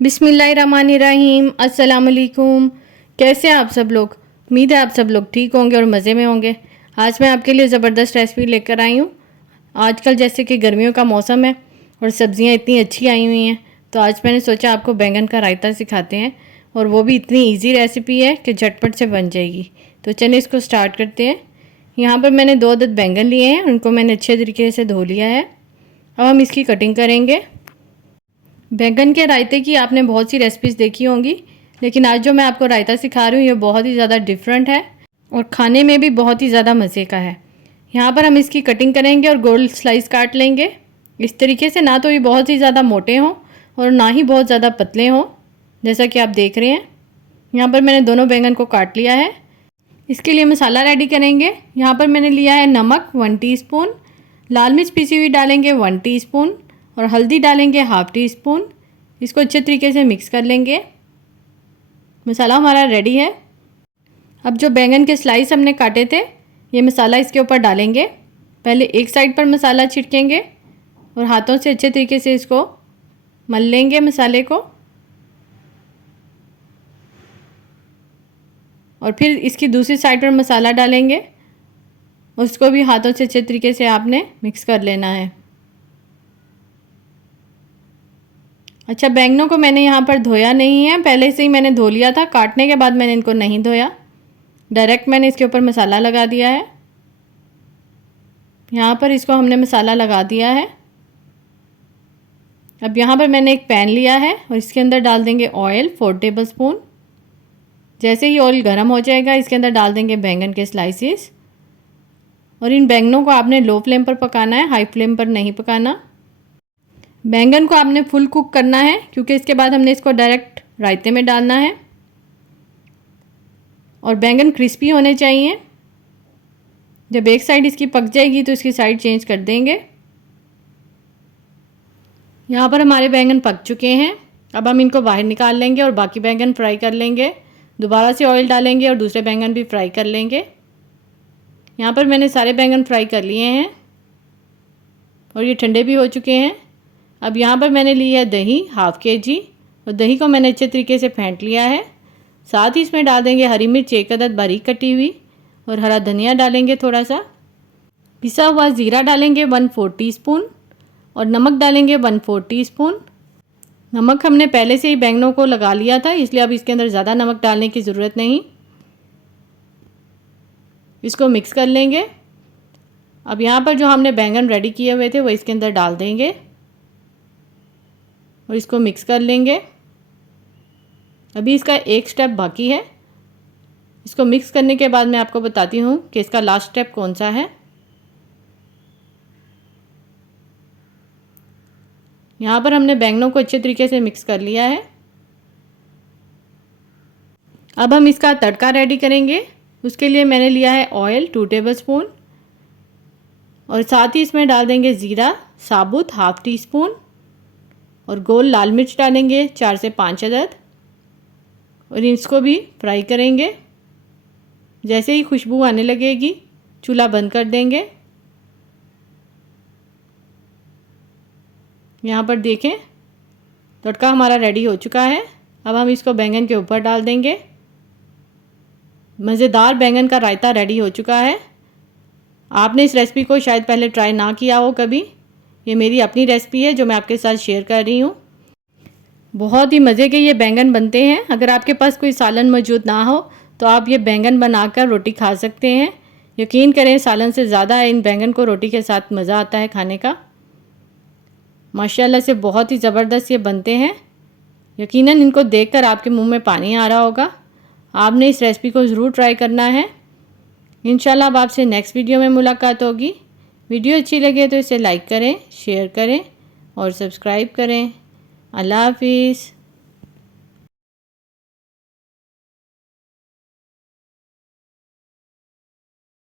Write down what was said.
बिस्मिल्लाहिर्रहमानिर्रहीम। अस्सलाम वालेकुम। कैसे हैं आप सब लोग? उम्मीद है आप सब लोग ठीक होंगे और मज़े में होंगे। आज मैं आपके लिए ज़बरदस्त रेसिपी लेकर आई हूँ। आजकल जैसे कि गर्मियों का मौसम है और सब्ज़ियाँ इतनी अच्छी आई हुई हैं, तो आज मैंने सोचा आपको बैंगन का रायता सिखाते हैं, और वो भी इतनी ईजी रेसिपी है कि झटपट से बन जाएगी। तो चलिए इसको स्टार्ट करते हैं। यहाँ पर मैंने 2 अदद बैंगन लिए हैं, उनको मैंने अच्छे तरीके से धो लिया है। अब हम इसकी कटिंग करेंगे। बैंगन के रायते की आपने बहुत सी रेसिपीज़ देखी होंगी, लेकिन आज जो मैं आपको रायता सिखा रही हूँ ये बहुत ही ज़्यादा डिफरेंट है और खाने में भी बहुत ही ज़्यादा मज़े का है। यहाँ पर हम इसकी कटिंग करेंगे और गोल स्लाइस काट लेंगे इस तरीके से, ना तो ये बहुत ही ज़्यादा मोटे हों और ना ही बहुत ज़्यादा पतले हों, जैसा कि आप देख रहे हैं। यहाँ पर मैंने दोनों बैंगन को काट लिया है। इसके लिए मसाला रेडी करेंगे। यहाँ पर मैंने लिया है नमक 1 टीस्पून, लाल मिर्च पिसी हुई डालेंगे 1 टीस्पून और हल्दी डालेंगे ½ टीस्पून। इसको अच्छे तरीके से मिक्स कर लेंगे। मसाला हमारा रेडी है। अब जो बैंगन के स्लाइस हमने काटे थे, ये मसाला इसके ऊपर डालेंगे। पहले एक साइड पर मसाला छिड़केंगे और हाथों से अच्छे तरीके से इसको मल लेंगे मसाले को, और फिर इसकी दूसरी साइड पर मसाला डालेंगे। उसको भी हाथों से अच्छे तरीके से आपने मिक्स कर लेना है। अच्छा, बैंगनों को मैंने यहाँ पर धोया नहीं है, पहले से ही मैंने धो लिया था। काटने के बाद मैंने इनको नहीं धोया, डायरेक्ट मैंने इसके ऊपर मसाला लगा दिया है। यहाँ पर इसको हमने मसाला लगा दिया है। अब यहाँ पर मैंने एक पैन लिया है और इसके अंदर डाल देंगे ऑयल 4 टेबलस्पून। जैसे ही ऑयल गर्म हो जाएगा, इसके अंदर डाल देंगे बैंगन के स्लाइसिस, और इन बैंगनों को आपने लो फ्लेम पर पकाना है, हाई फ्लेम पर नहीं पकाना। बैंगन को आपने फुल कुक करना है, क्योंकि इसके बाद हमने इसको डायरेक्ट रायते में डालना है, और बैंगन क्रिस्पी होने चाहिए। जब एक साइड इसकी पक जाएगी तो इसकी साइड चेंज कर देंगे। यहाँ पर हमारे बैंगन पक चुके हैं। अब हम इनको बाहर निकाल लेंगे और बाकी बैंगन फ्राई कर लेंगे। दोबारा से ऑयल डालेंगे और दूसरे बैंगन भी फ्राई कर लेंगे। यहाँ पर मैंने सारे बैंगन फ्राई कर लिए हैं और ये ठंडे भी हो चुके हैं। अब यहाँ पर मैंने ली है दही ½ kg, और दही को मैंने अच्छे तरीके से फेंट लिया है। साथ ही इसमें डाल देंगे हरी मिर्च 1 अदद बारीक कटी हुई, और हरा धनिया डालेंगे थोड़ा सा। पिसा हुआ ज़ीरा डालेंगे 1/4 टीस्पून, और नमक डालेंगे 1/4 टीस्पून। नमक हमने पहले से ही बैंगनों को लगा लिया था, इसलिए अब इसके अंदर ज़्यादा नमक डालने की ज़रूरत नहीं। इसको मिक्स कर लेंगे। अब यहाँ पर जो हमने बैंगन रेडी किए हुए थे वो इसके अंदर डाल देंगे और इसको मिक्स कर लेंगे। अभी इसका एक स्टेप बाकी है। इसको मिक्स करने के बाद मैं आपको बताती हूँ कि इसका लास्ट स्टेप कौन सा है। यहाँ पर हमने बैंगनों को अच्छे तरीके से मिक्स कर लिया है। अब हम इसका तड़का रेडी करेंगे। उसके लिए मैंने लिया है ऑयल 2 टेबलस्पून, और साथ ही इसमें डाल देंगे ज़ीरा साबुत ½ टीस्पून, और गोल लाल मिर्च डालेंगे 4 से 5 अदद, और इसको भी फ्राई करेंगे। जैसे ही खुशबू आने लगेगी चूल्हा बंद कर देंगे। यहाँ पर देखें, तड़का हमारा रेडी हो चुका है। अब हम इसको बैंगन के ऊपर डाल देंगे। मज़ेदार बैंगन का रायता रेडी हो चुका है। आपने इस रेसिपी को शायद पहले ट्राई ना किया हो कभी। ये मेरी अपनी रेसिपी है जो मैं आपके साथ शेयर कर रही हूँ। बहुत ही मज़े के ये बैंगन बनते हैं। अगर आपके पास कोई सालन मौजूद ना हो तो आप ये बैंगन बनाकर रोटी खा सकते हैं। यकीन करें, सालन से ज़्यादा इन बैंगन को रोटी के साथ मज़ा आता है खाने का। माशाल्लाह से बहुत ही ज़बरदस्त ये बनते हैं। यकीनन इनको देखकर आपके मुंह में पानी आ रहा होगा। आपने इस रेसिपी को ज़रूर ट्राई करना है। इंशाल्लाह अब आपसे नेक्स्ट वीडियो में मुलाकात होगी। वीडियो अच्छी लगे तो इसे लाइक करें, शेयर करें और सब्सक्राइब करें। अल्लाह हाफिज़।